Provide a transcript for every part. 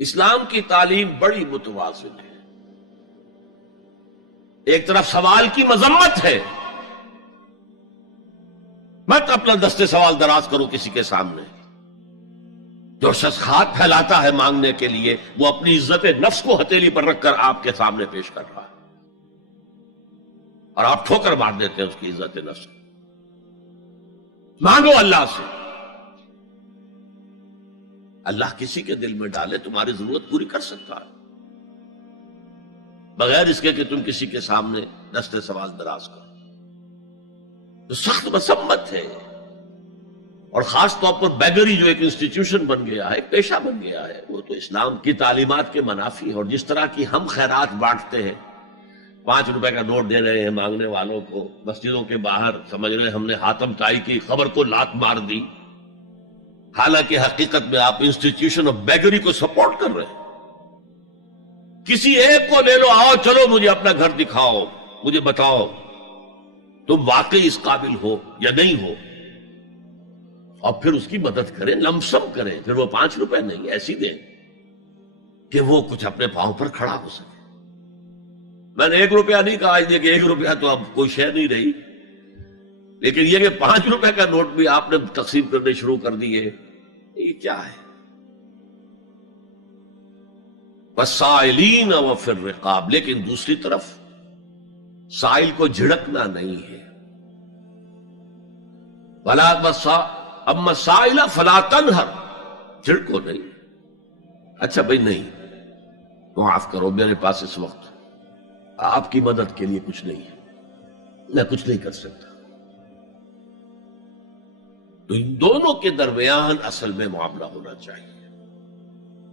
اسلام کی تعلیم بڑی متوازن ہے. ایک طرف سوال کی مذمت ہے، مت اپنا دستے سوال دراز کرو کسی کے سامنے. جو شخص ہاتھ پھیلاتا ہے مانگنے کے لیے وہ اپنی عزت نفس کو ہتھیلی پر رکھ کر آپ کے سامنے پیش کر رہا ہے، اور آپ ٹھوکر مار دیتے ہیں اس کی عزت نفس. مانگو اللہ سے، اللہ کسی کے دل میں ڈالے تمہاری ضرورت پوری کر سکتا ہے، بغیر اس کے کہ تم کسی کے سامنے دستے سوال دراز کرو. تو سخت مذمت ہے. اور خاص طور پر بیگری جو ایک انسٹیٹیوشن بن گیا ہے، ایک پیشہ بن گیا ہے، وہ تو اسلام کی تعلیمات کے منافی ہے. اور جس طرح کی ہم خیرات بانٹتے ہیں، 5 روپے کا نوٹ دے رہے ہیں مانگنے والوں کو مسجدوں کے باہر، سمجھ رہے ہم نے حاتم طائی کی خبر کو لات مار دی، حالانکہ حقیقت میں آپ انسٹیٹیوشن آف بیگری کو سپورٹ کر رہے ہیں. کسی ایک کو لے لو، آؤ چلو مجھے اپنا گھر دکھاؤ، مجھے بتاؤ تم واقعی اس قابل ہو یا نہیں ہو، اور پھر اس کی مدد کریں، لمسم کریں. پھر وہ 5 روپے نہیں ایسی دیں کہ وہ کچھ اپنے پاؤں پر کھڑا ہو سکے. میں نے 1 روپیہ نہیں کہا، آج دیکھیں 1 روپیہ تو اب کوئی شے نہیں رہی، لیکن یہ کہ 5 روپے کا نوٹ بھی آپ نے تقسیم کرنے شروع کر دیے، یہ کیا ہے؟ وَالسَّائِلِينَ وَفِي الرِّقَابِ. لیکن دوسری طرف سائل کو جھڑکنا نہیں ہے. اما السائل فلا تنہر، جھڑکو نہیں. اچھا بھائی نہیں، معاف کرو، میرے پاس اس وقت آپ کی مدد کے لیے کچھ نہیں ہے، میں کچھ نہیں کر سکتا. تو ان دونوں کے درمیان اصل میں معاملہ ہونا چاہیے.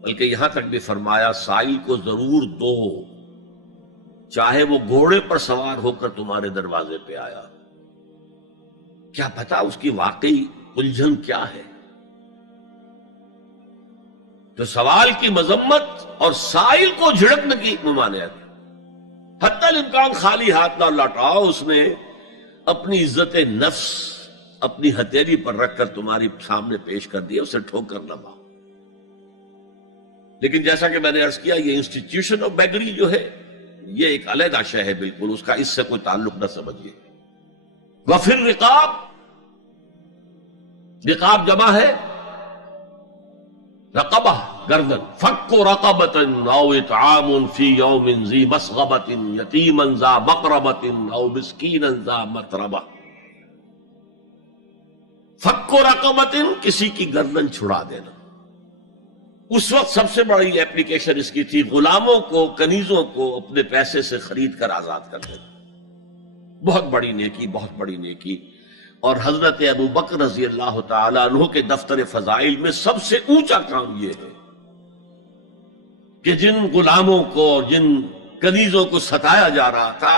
بلکہ یہاں تک بھی فرمایا سائل کو ضرور دو، چاہے وہ گھوڑے پر سوار ہو کر تمہارے دروازے پہ آیا. کیا پتا اس کی واقعی الجھن کیا ہے. تو سوال کی مذمت اور سائل کو جھڑکنے کی ممانعت. حتی الامکان خالی ہاتھ نہ لوٹاؤ، اس نے اپنی عزت نفس اپنی ہتھیلی پر رکھ کر تمہاری سامنے پیش کر دیا، اسے ٹھوکر نہ مارو. لیکن جیسا کہ میں نے عرض کیا، یہ انسٹیٹیوشن آف بیگری جو ہے یہ ایک علیحدہ شے ہے، بالکل اس کا اس سے کوئی تعلق نہ سمجھیے. وفی الرقاب، رقاب جمع ہے رقبہ، گردن. فک رقبۃ او اطعام فی یوم ذی مسغبۃ یتیما ذا مقربۃ او مسکینا ذا متربہ. فک رقبۃ، کسی کی گردن چھڑا دینا. اس وقت سب سے بڑی ایپلیکیشن اس کی تھی غلاموں کو، کنیزوں کو اپنے پیسے سے خرید کر آزاد کر دینا. بہت بڑی نیکی، بہت بڑی نیکی. اور حضرت ابو بکر رضی اللہ تعالیٰ عنہ کے دفتر فضائل میں سب سے اونچا کام یہ ہے کہ جن غلاموں کو اور جن کنیزوں کو ستایا جا رہا تھا،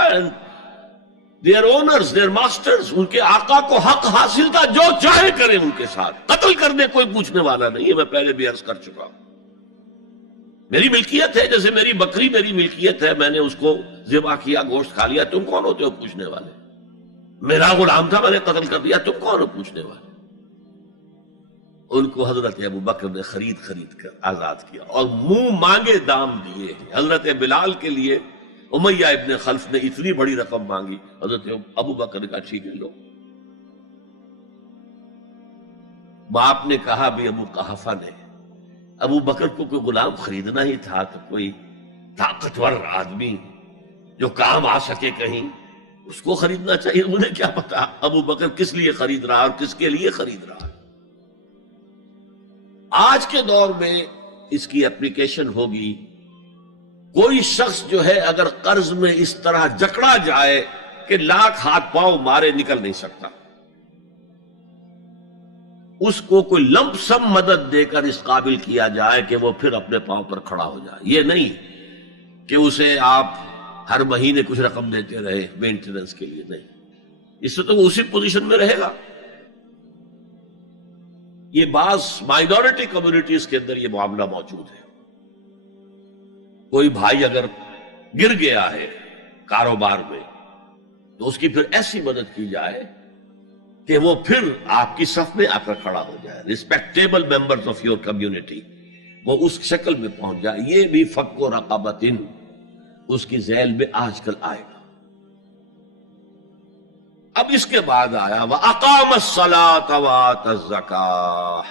دیئر اونرز، دیئر ماسٹرز، ان کے آقا کو حق حاصل تھا، جو چاہے کریں ان کے ساتھ، قتل کرنے کوئی پوچھنے والا نہیں ہے. میں پہلے بھی عرض کر چکا ہوں، میری ملکیت ہے، جیسے میری بکری میری ملکیت ہے، میں نے اس کو ذبح کیا، گوشت کھا لیا، تم کون ہوتے ہو پوچھنے والے؟ میرا غلام تھا، میں نے قتل کر دیا، تم کون ہو پوچھنے والے؟ ان کو حضرت ابو بکر نے خرید کر آزاد کیا اور منہ مانگے دام دیے. حضرت بلال کے لیے امیہ ابن خلف نے اتنی بڑی رقم مانگی، حضرت ابو بکر نے کہا ٹھیک ہے لو. باپ نے کہا بھی ابو قحافہ نے، ابو بکر کو کوئی غلام خریدنا ہی تھا تو کوئی طاقتور آدمی جو کام آ سکے کہیں، اس کو خریدنا چاہیے. انہیں کیا پتا ابو بکر کس لیے خرید رہا اور کس کے لیے خرید رہا. آج کے دور میں اس کی اپلیکیشن ہوگی. کوئی شخص جو ہے اگر قرض میں اس طرح جکڑا جائے کہ لاکھ ہاتھ پاؤں مارے نکل نہیں سکتا، اس کو کوئی لمپ سم مدد دے کر اس قابل کیا جائے کہ وہ پھر اپنے پاؤں پر کھڑا ہو جائے. یہ نہیں کہ اسے آپ ہر مہینے کچھ رقم دیتے رہے مینٹیننس کے لیے، نہیں، اس سے تو وہ اسی پوزیشن میں رہے گا. یہ بعض مائنورٹی کمیونٹیز کے اندر یہ معاملہ موجود ہے. کوئی بھائی اگر گر گیا ہے کاروبار میں تو اس کی پھر ایسی مدد کی جائے کہ وہ پھر آپ کی صف میں آ کر کھڑا ہو جائے. Respectable members of your community وہ اس شکل میں پہنچ جائے. یہ بھی فک و رقبۃ اس کی ذیل میں آج کل آئے گا. اب اس کے بعد آیا وَأَقَامَ الصَّلَاةَ وَآتَى الزَّكَاةَ.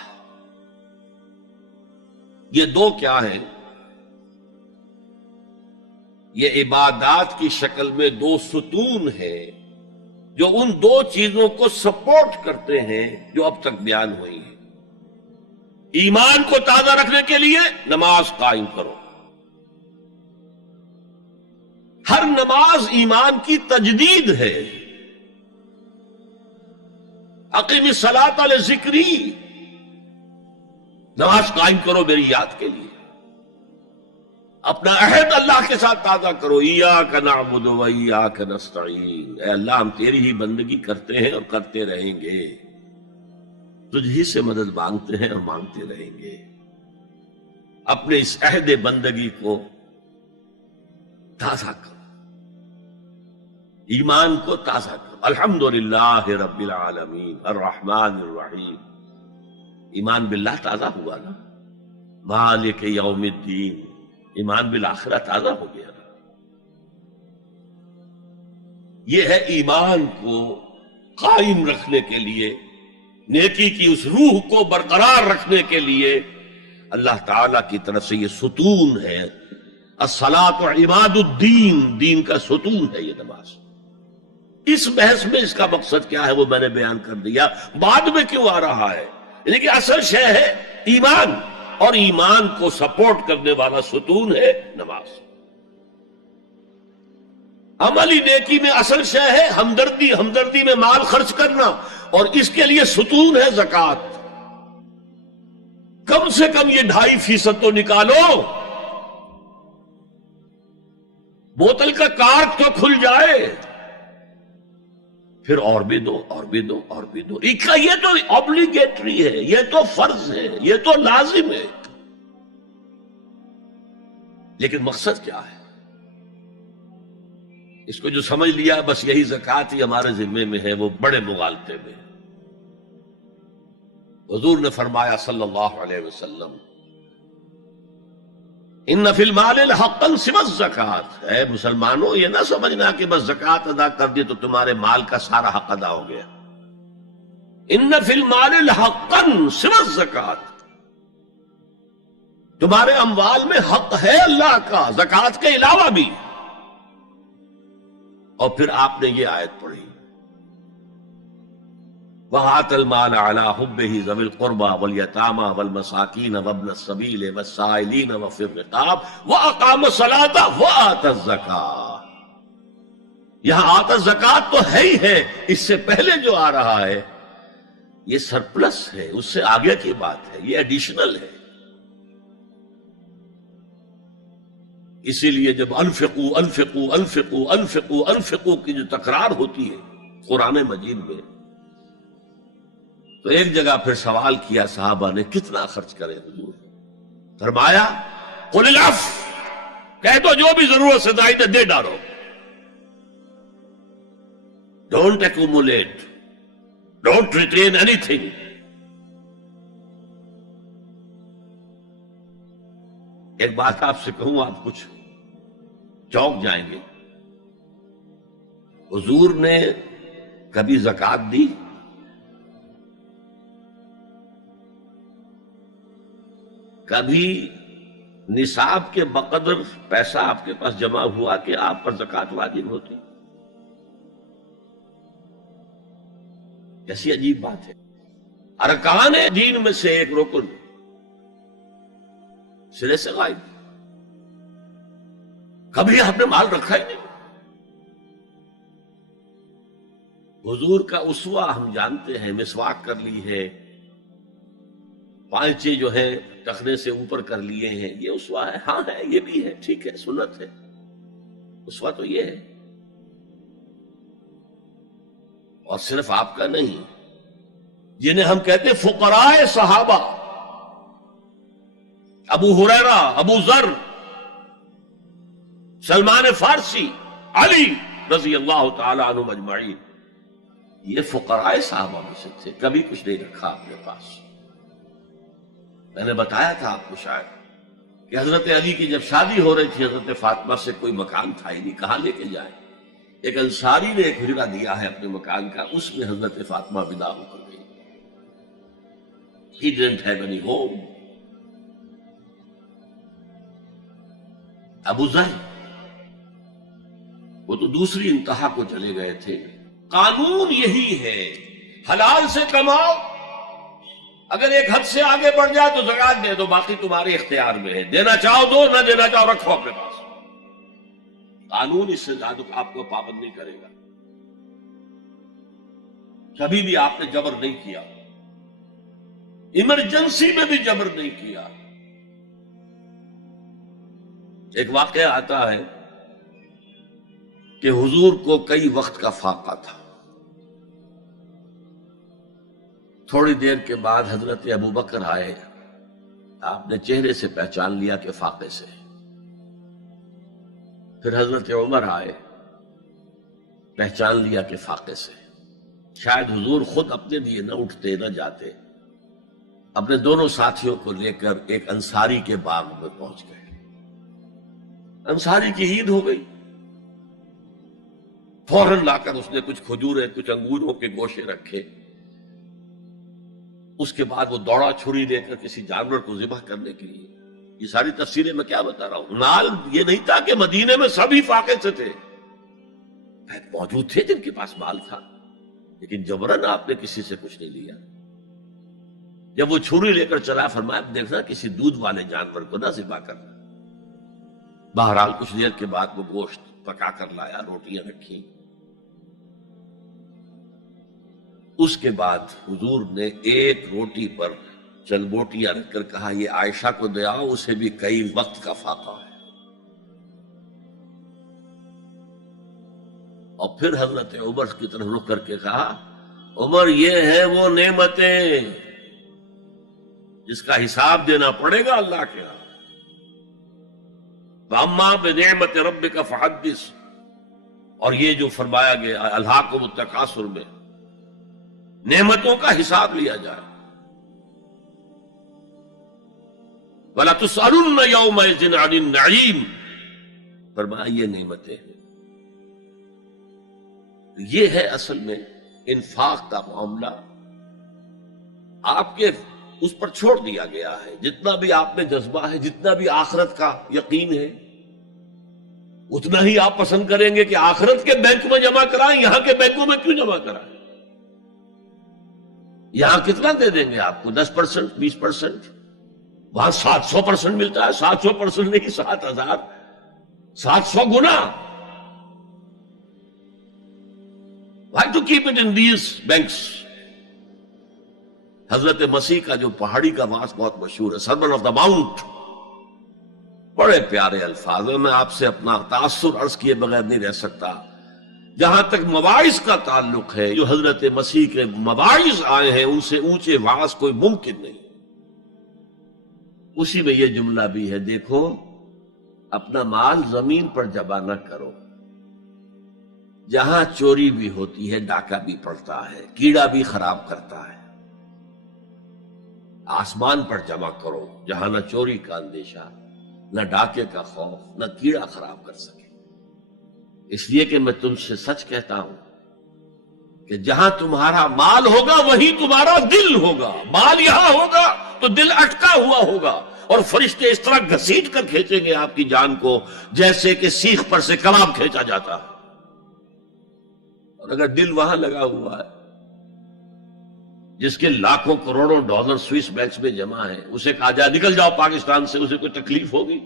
یہ دو کیا ہیں؟ یہ عبادات کی شکل میں دو ستون ہیں جو ان دو چیزوں کو سپورٹ کرتے ہیں جو اب تک بیان ہوئی ہیں. ایمان کو تازہ رکھنے کے لیے نماز قائم کرو. ہر نماز ایمان کی تجدید ہے. اقیم الصلاۃ لذکری، نماز قائم کرو میری یاد کے لیے. اپنا عہد اللہ کے ساتھ تازہ کرو. ایاک نعبد و ایاک نستعین، اے اللہ ہم تیری ہی بندگی کرتے ہیں اور کرتے رہیں گے، تجھ ہی سے مدد مانگتے ہیں اور مانگتے رہیں گے. اپنے اس عہد بندگی کو تازہ کرو، ایمان کو تازہ کرو. الحمدللہ رب العالمین الرحمن الرحیم. ایمان باللہ تازہ ہوا نا. مالک یوم الدین، ایمان بالآخرہ تازہ ہو گیا نا. یہ ہے ایمان کو قائم رکھنے کے لیے، نیکی کی اس روح کو برقرار رکھنے کے لیے اللہ تعالی کی طرف سے یہ ستون ہے. الصلاۃ عماد الدین، دین کا ستون ہے یہ نماز. اس بحث میں اس کا مقصد کیا ہے وہ میں نے بیان کر دیا. بعد میں کیوں آ رہا ہے؟ لیکن اصل شے ہے ایمان، اور ایمان کو سپورٹ کرنے والا ستون ہے نماز. عملی نیکی میں اصل شے ہے ہمدردی، ہمدردی میں مال خرچ کرنا، اور اس کے لیے ستون ہے زکوٰۃ. کم سے کم یہ 2.5% تو نکالو، بوتل کا کارک تو کھل جائے، پھر اور بھی دو اور بھی دو اور بھی دو. یہ تو obligatory ہے، یہ تو فرض ہے، یہ تو لازم ہے. لیکن مقصد کیا ہے؟ اس کو جو سمجھ لیا بس یہی زکوٰۃ ہی ہمارے ذمے میں ہے، وہ بڑے مغالطے میں. حضور نے فرمایا صلی اللہ علیہ وسلم ان فی المال حقا سوى الزکوٰۃ. اے مسلمانوں یہ نہ سمجھنا کہ بس زکوٰۃ ادا کر دی تو تمہارے مال کا سارا حق ادا ہو گیا. ان فی المال حقا سوى الزکوٰۃ، تمہارے اموال میں حق ہے اللہ کا زکوٰۃ کے علاوہ بھی. اور پھر آپ نے یہ آیت پڑھی وَآتَى الْمَالَ عَلَىٰ حُبِّهِ ذَوِي الْقُرْبَىٰ وَالْيَتَامَىٰ وَالْمَسَاكِينَ وَابْنَ السَّبِيلِ وَالسَّائِلِينَ وَفِي الرِّقَابِ وَأَقَامَ الصَّلَاةَ وَآتَى الزَّكَاةَ. یہاں آتا زکوٰۃ تو ہے ہی ہے، اس سے پہلے جو آ رہا ہے یہ سرپلس ہے، اس سے آگے کی بات ہے، یہ ایڈیشنل ہے. اسی لیے جب انفقوا انفقوا انفقوا انفقوا انفقوا کی جو تکرار ہوتی ہے قرآن مجید میں، تو ایک جگہ پھر سوال کیا صحابہ نے کتنا خرچ کرے حضور؟ فرمایا قل العفو، کہہ دو جو بھی ضرورت سے زائد دے ڈالو. Don't accumulate, don't retain any thing. ایک بات آپ سے کہوں، آپ کچھ چونک جائیں گے. حضور نے کبھی زکوٰۃ دی؟ کبھی نصاب کے بقدر پیسہ آپ کے پاس جمع ہوا کہ آپ پر زکوٰۃ واجب ہوتی؟ کیسی عجیب بات ہے. ارکان دین میں سے ایک رکن سرے سے غائب. کبھی آپ نے مال رکھا ہی نہیں. حضور کا اسوہ ہم جانتے ہیں، مسواک کر لی ہے، پانچے جو ہے ٹخنے سے اوپر کر لیے ہیں، یہ اسوہ ہے. ہاں ہے، یہ بھی ہے، ٹھیک ہے، سنت ہے. اسوہ تو یہ ہے. اور صرف آپ کا نہیں، جنہیں ہم کہتے فقراء صحابہ، ابو ہریرہ، ابو ذر، سلمان فارسی، علی رضی اللہ تعالی عنہ اجمعین، یہ فقراء صحابہ میں سے تھے. کبھی کچھ نہیں رکھا اپنے پاس. میں نے بتایا تھا آپ کو شاید کہ حضرت علی کی جب شادی ہو رہی تھی حضرت فاطمہ سے، کوئی مکان تھا ہی نہیں، کہاں لے کے جائے؟ ایک انصاری نے ایک حجرہ دیا ہے اپنے مکان کا، اس میں حضرت فاطمہ ودا ہو کر گئی. He didn't have any home. ابو ذر وہ تو دوسری انتہا کو چلے گئے تھے. قانون یہی ہے، حلال سے کماؤ، اگر ایک حد سے آگے بڑھ جائے تو زکات دے دو، باقی تمہارے اختیار میں ہے، دینا چاہو دو، نہ دینا چاہو رکھو اپنے پاس. قانون اس سے زیادہ آپ کو پابند نہیں کرے گا. کبھی بھی آپ نے جبر نہیں کیا، ایمرجنسی میں بھی جبر نہیں کیا. ایک واقعہ آتا ہے کہ حضور کو کئی وقت کا فاقہ تھا. تھوڑی دیر کے بعد حضرت ابو بکر آئے، آپ نے چہرے سے پہچان لیا کہ فاقے سے. پھر حضرت عمر آئے، پہچان لیا کہ فاقے سے. شاید حضور خود اپنے لیے نہ اٹھتے نہ جاتے، اپنے دونوں ساتھیوں کو لے کر ایک انصاری کے باغ میں پہنچ گئے. انصاری کی عید ہو گئی، فوراً لا کر اس نے کچھ کھجوریں کچھ انگوروں کے گوشے رکھے. اس کے بعد وہ دوڑا چھری لے کر کسی جانور کو ذبح کرنے کے لیے. یہ ساری تفسیریں میں کیا بتا رہا ہوں. نال یہ نہیں تھا کہ مدینے میں سبھی فاقے سے تھے، موجود تھے جن کے پاس مال تھا، لیکن جبرن آپ نے کسی سے کچھ نہیں لیا. جب وہ چھری لے کر چلا، فرمایا دیکھنا کسی دودھ والے جانور کو نہ ذبح کرنا. بہرحال کچھ دیر کے بعد وہ گوشت پکا کر لایا، روٹیاں رکھی. اس کے بعد حضور نے ایک روٹی پر چند بوٹیاں رکھ کر کہا یہ عائشہ کو دے آؤ، اسے بھی کئی وقت کا فاقہ ہے. اور پھر حضرت عمر کی طرف رخ کر کے کہا عمر یہ ہے وہ نعمتیں جس کا حساب دینا پڑے گا اللہ کے ہاں. وَأَمَّا بِنِعْمَةِ رَبِّكَ فَحَدِّثْ، اور یہ جو فرمایا گیا الہاکم التکاثر میں نعمتوں کا حساب لیا جائے. وَلَا تُسْأَلُنَّ يَوْمَئِذٍ عَنِ النَّعِيمِ، فرمایا یہ نعمتیں ہیں. یہ ہے اصل میں انفاق کا معاملہ. آپ کے اس پر چھوڑ دیا گیا ہے. جتنا بھی آپ میں جذبہ ہے، جتنا بھی آخرت کا یقین ہے، اتنا ہی آپ پسند کریں گے کہ آخرت کے بینک میں جمع کرائیں، یہاں کے بینکوں میں کیوں جمع کرائیں. یہاں کتنا دے دیں گے آپ کو؟ 10%، 20%. وہاں 700% ملتا ہے. 700% نہیں، 7,000، 700 گنا. Why to keep it in these banks؟ حضرت مسیح کا جو پہاڑی کا واس بہت مشہور ہے، سرمن آف دا ماؤنٹ، بڑے پیارے الفاظ ہیں. میں آپ سے اپنا تاثر عرض کیے بغیر نہیں رہ سکتا. جہاں تک مواعظ کا تعلق ہے، جو حضرت مسیح کے مواعظ آئے ہیں ان سے اونچے واعظ کوئی ممکن نہیں. اسی میں یہ جملہ بھی ہے، دیکھو اپنا مال زمین پر جمع نہ کرو. جہاں چوری بھی ہوتی ہے ڈاکہ بھی پڑتا ہے، کیڑا بھی خراب کرتا ہے. آسمان پر جمع کرو جہاں نہ چوری کا اندیشہ، نہ ڈاکے کا خوف، نہ کیڑا خراب کر سکے. اس لیے کہ میں تم سے سچ کہتا ہوں کہ جہاں تمہارا مال ہوگا وہیں تمہارا دل ہوگا. مال یہاں ہوگا تو دل اٹکا ہوا ہوگا، اور فرشتے اس طرح گھسیٹ کر کھینچیں گے آپ کی جان کو جیسے کہ سیخ پر سے کباب کھینچا جاتا ہے. اور اگر دل وہاں لگا ہوا ہے جس کے لاکھوں کروڑوں ڈالر سوئس بینکس میں جمع ہیں، اسے کہا جائے نکل جاؤ پاکستان سے، اسے کوئی تکلیف ہوگی؟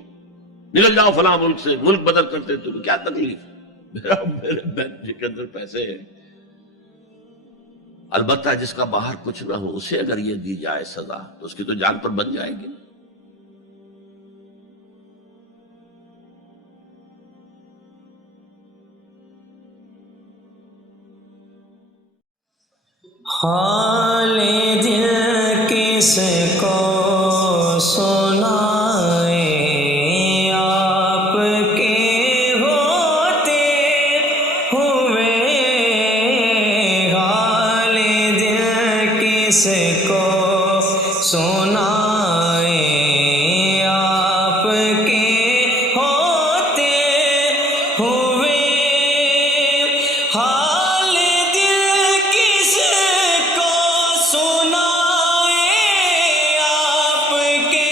نکل جاؤ فلاں ملک سے، ملک بدل کرتے تو کیا تکلیف؟ میرے بینک کے اندر پیسے ہیں. البتہ جس کا باہر کچھ نہ ہو اسے اگر یہ دی جائے سزا تو اس کی تو جان پر بن جائے گی. حال دل کس کو سنائے، آپ کے ہوتے ہوئے. حال دل کس کو سنائے، آپ حال دل کس کو سنائے آپ کے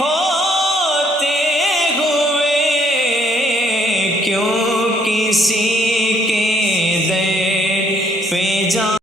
ہوتے ہوئے کیوں کسی